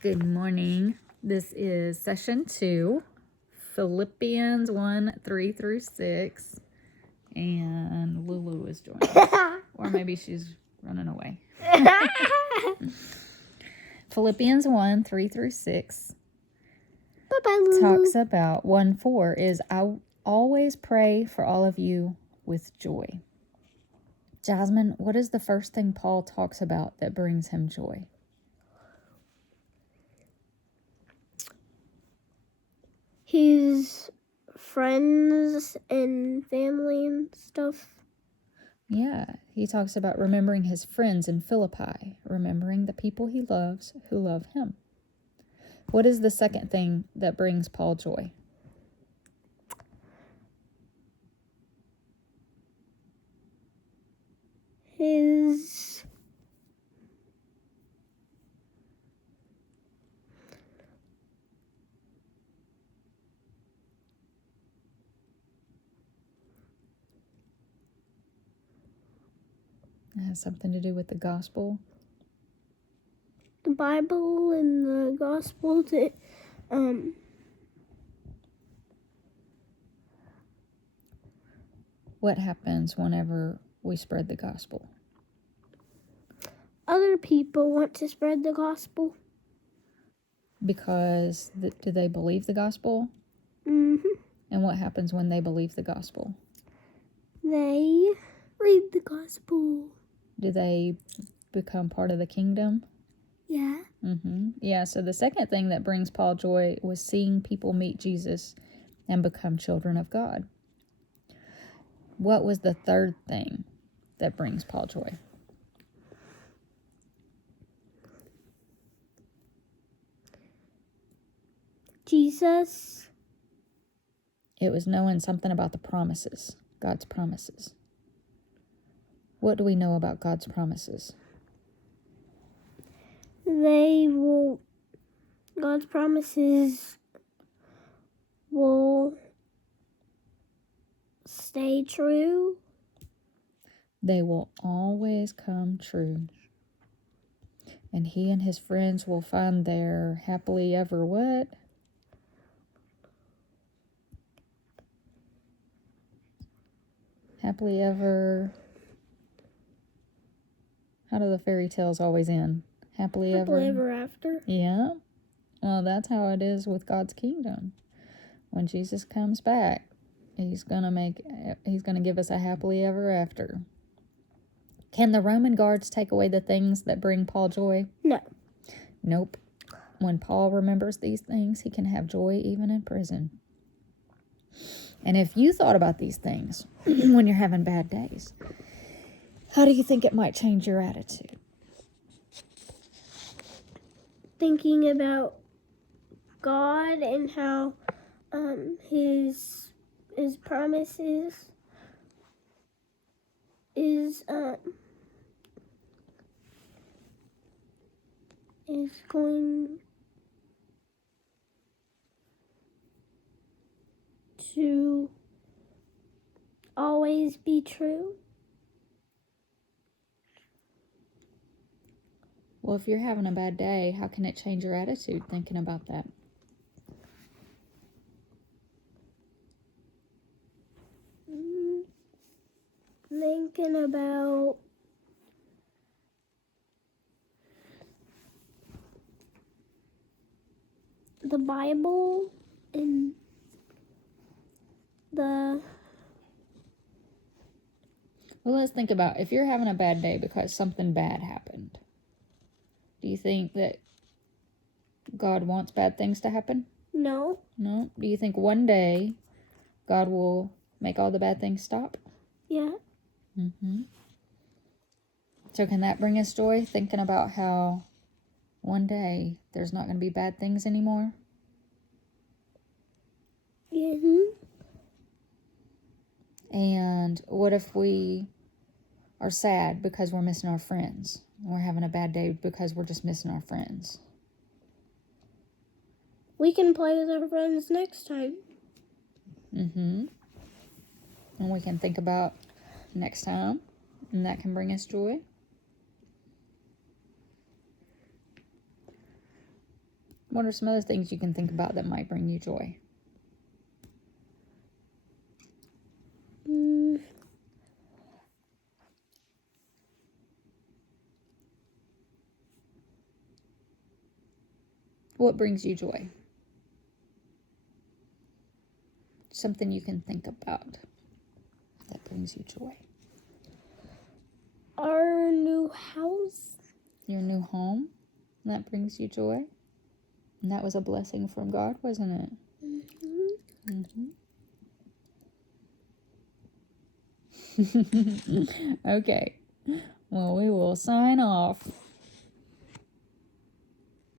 Good morning. This is session 2, Philippians 1, 3 through 6. And Lulu is joining. Or maybe she's running away. Philippians 1, 3 through 6 Bye-bye, Lulu. talks about 1:4 is I always pray for all of you with joy. Jasmine, what is the first thing Paul talks about that brings him joy? His friends and family and stuff. Yeah, he talks about remembering his friends in Philippi, remembering the people he loves who love him. What is the second thing that brings Paul joy? His It has something to do with the gospel. the Bible and the gospel that What happens whenever we spread the gospel? other people want to spread the gospel. Because do they believe the gospel? Mm-hmm. And what happens when they believe the gospel? They read the gospel. Do they become part of the kingdom? Yeah. Yeah, so the second thing that brings Paul joy was seeing people meet Jesus and become children of God. What was the third thing that brings Paul joy? Jesus. It was knowing something about the promises, God's promises. What do we know about God's promises? God's promises will stay true. They will always come true. And he and his friends will find their happily ever what? Happily ever... How do the fairy tales always end? Happily ever after. Yeah. Well, that's how it is with God's kingdom. When Jesus comes back, he's gonna give us a happily ever after. Can the Roman guards take away the things that bring Paul joy? No. Nope. When Paul remembers these things, he can have joy even in prison. And if you thought about these things when you're having bad days, how do you think it might change your attitude? Thinking about God and how his promises is going to always be true. Well, if you're having a bad day, how can it change your attitude thinking about that? Thinking about the Bible and Well, let's think about if you're having a bad day because something bad happened. Do you think that God wants bad things to happen? No. No? Do you think one day God will make all the bad things stop? Yeah. So can that bring us joy, thinking about how one day there's not going to be bad things anymore? And what if we are sad because we're missing our friends? We're having a bad day because we're just missing our friends. We can play with our friends next time. And we can think about next time, and that can bring us joy. What are some other things you can think about that might bring you joy? What brings you joy? Something you can think about that brings you joy. Our new house. Your new home, that brings you joy. And that was a blessing from God, wasn't it? Okay. Well, we will sign off.